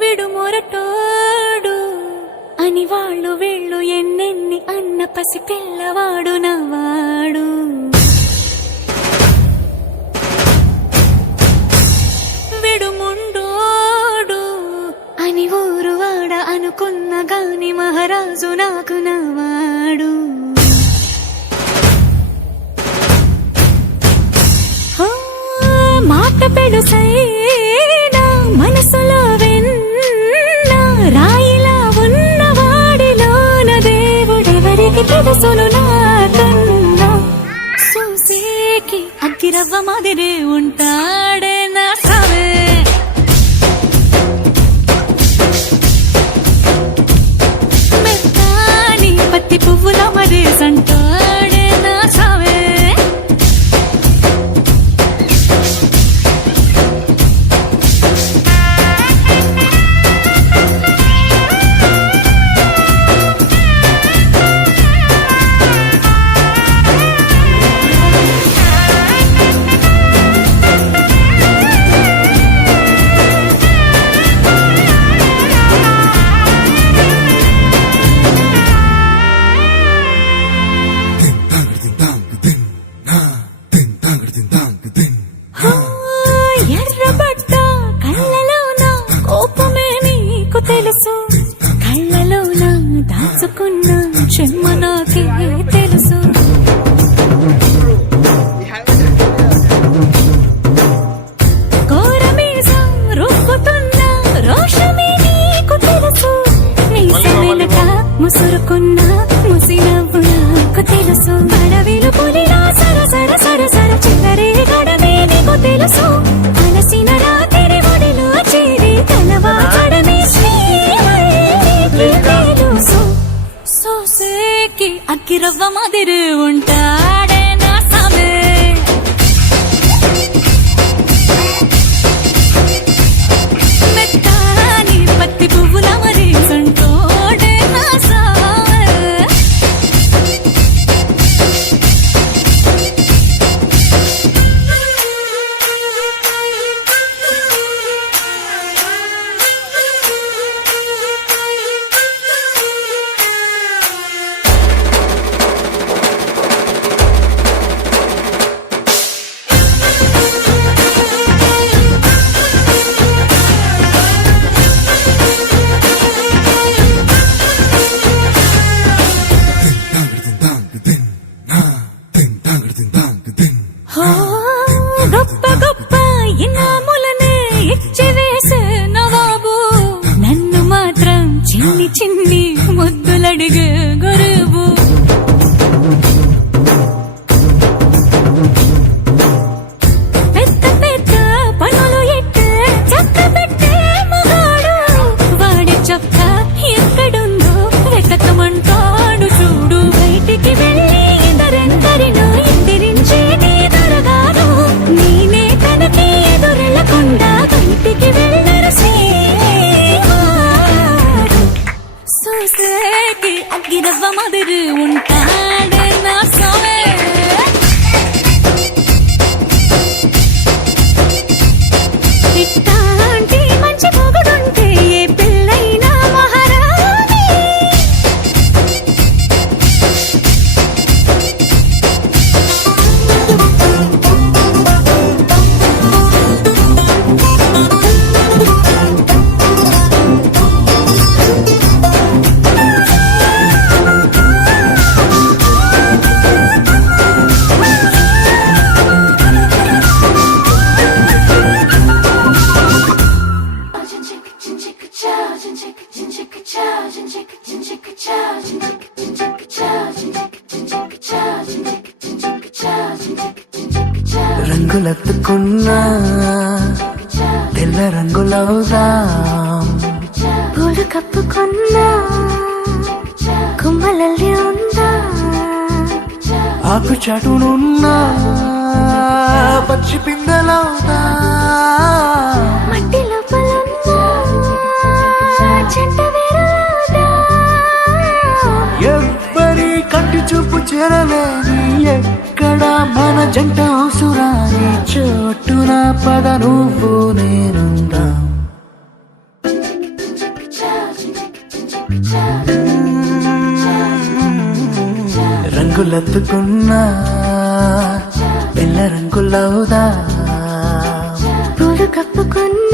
విడుమొరటోడు అని వాళ్ళు వీళ్ళు ఎన్నెన్ని అన్న పసి పిల్లవాడు నవ్వాడు. విడుముండోడు అని ఊరు వాడ అనుకున్న గాని మహారాజు నాకు నవ్వాడు. మాట పెడుసైనా మనసులో వెన్న రాయిలా ఉన్నవాడిలోన దేవుడెవరికి తెలుసును నాకన్నా. చూసేకి అగ్గిరవ్వ మాదిరి ఉంటాడే నా సావే. మెత్తాని పత్తి పువ్వుల మరి సంటాడే నా సావే. ఎర్రబడ్డ కళ్ళలోన కోపమే నీకు తెలుసు, కళ్ళలోన దాచుకున్న చెమ్మ నాకే తెలుసు. కోరమీసం రుబ్బుతున్న రోషమే నీకు తెలుసు, మీసం వెనక ముసురుకున్న ముసినవ్వు నాకు తెలుసు. అడవిలు పులిలా సర సర సర సర చిల్లరే గడమే నీకు తెలుసు. అలసిన రాత్రి ఒడిలో చేరి తలవాడమే శ్రీకి తెలుసు. సోసేకి అగ్గిరవ్వ మాదిరి ఉంటాడే నా సామే. మెత్తాని పత్తి పువ్వుల మరి సంటోడే నా సామే. గొప్ప గొప్ప ఇనాములనే ఇచ్చి వేసే నవాబు, నన్ను మాత్రం చిన్ని చిన్ని ముద్దులడిగే గురువు. పెద్ద పెద్ద పనులు ఎట్టే చక్క పెట్టే మగాడు, వాడి చొక్క ఎక్కడుందో వెతకమంటాడు చూడు. బయటికి వెళ్ళి ఇద్దరెందరినో ఇంటిరించేది దొరగాడు, నేనే తనకి ఎదురెళ్ళకుండా బయటికి వెళ్ళరు శ్రీవాడు. సోసేకి అగ్గిరవ్వ మాదిరి ఉంటాడే నా సామే. ఇట్టాంటి మంచి మొగుడుంటే ఏ పిల్లైనా మహారాణి. రంగులెత్తుకున్నా తెల్ల రంగులవుదాం, పూలు కప్పుకున్నా కుమ్మలల్లి ఉందా. ఆకు చాటునున్నా పచ్చి పిందెలవుదా, మట్టి లోపలున్నా చెంట వేరుదా. ఎవ్వరి కంటి చూపు చేరలేని ఎక్కడ మన జంట అవసరాని చోటున పద నువ్వు నేనుందా. పూలెత్తుకున్నా పిల్ల రంగులవుదా పూలు కప్పుకున్న